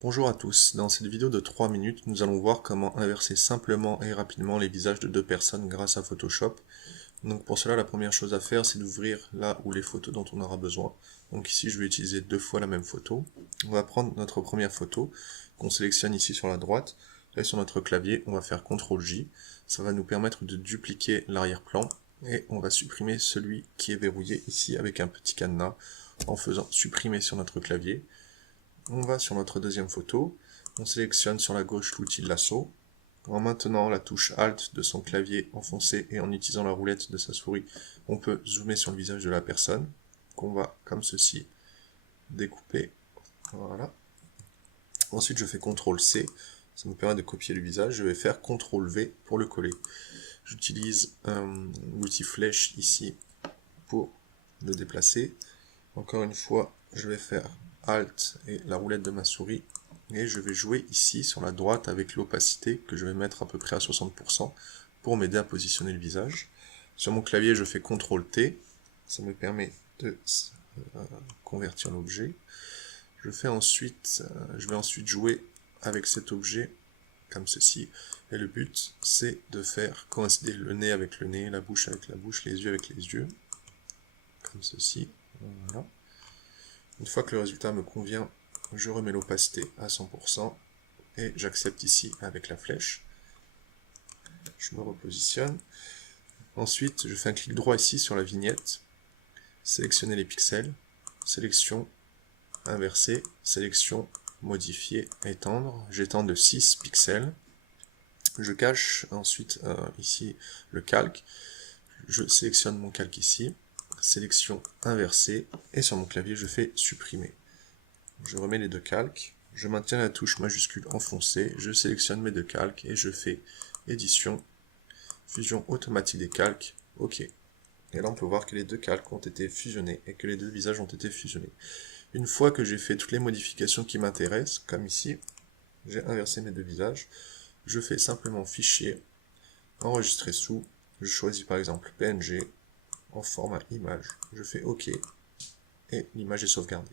Bonjour à tous, dans cette vidéo de 3 minutes, nous allons voir comment inverser simplement et rapidement les visages de deux personnes grâce à Photoshop. Donc pour cela, la première chose à faire, c'est d'ouvrir là où les photos dont on aura besoin. Donc ici, je vais utiliser 2 fois la même photo. On va prendre notre première photo, qu'on sélectionne ici sur la droite, et sur notre clavier, on va faire CTRL-J. Ça va nous permettre de dupliquer l'arrière-plan, et on va supprimer celui qui est verrouillé ici avec un petit cadenas, en faisant supprimer sur notre clavier. On va sur notre deuxième photo, on sélectionne sur la gauche l'outil lasso. En maintenant la touche Alt de son clavier enfoncé et en utilisant la roulette de sa souris, on peut zoomer sur le visage de la personne, qu'on va comme ceci découper. Voilà. Ensuite je fais CTRL-C, ça me permet de copier le visage. Je vais faire CTRL-V pour le coller. J'utilise l'outil flèche ici pour le déplacer. Encore une fois, je vais faire Alt et la roulette de ma souris, et je vais jouer ici sur la droite avec l'opacité que je vais mettre à peu près à 60% pour m'aider à positionner le visage. Sur mon clavier, je fais CTRL-T, ça me permet de convertir l'objet. Je vais ensuite jouer avec cet objet comme ceci, et le but c'est de faire coïncider le nez avec le nez, la bouche avec la bouche, les yeux avec les yeux, comme ceci. Voilà. Une fois que le résultat me convient, je remets l'opacité à 100% et j'accepte ici avec la flèche. Je me repositionne. Ensuite, je fais un clic droit ici sur la vignette, sélectionner les pixels, sélection, inverser, sélection, modifier, étendre. J'étends de 6 pixels. Je cache ensuite ici le calque. Je sélectionne mon calque ici, sélection inversée, et sur mon clavier, je fais supprimer. Je remets les deux calques, je maintiens la touche majuscule enfoncée, je sélectionne mes deux calques et je fais édition, fusion automatique des calques, OK. Et là on peut voir que les deux calques ont été fusionnés et que les deux visages ont été fusionnés. Une fois que j'ai fait toutes les modifications qui m'intéressent, comme ici, j'ai inversé mes deux visages, je fais simplement fichier, enregistrer sous, je choisis par exemple PNG, en format image, je fais OK, et l'image est sauvegardée.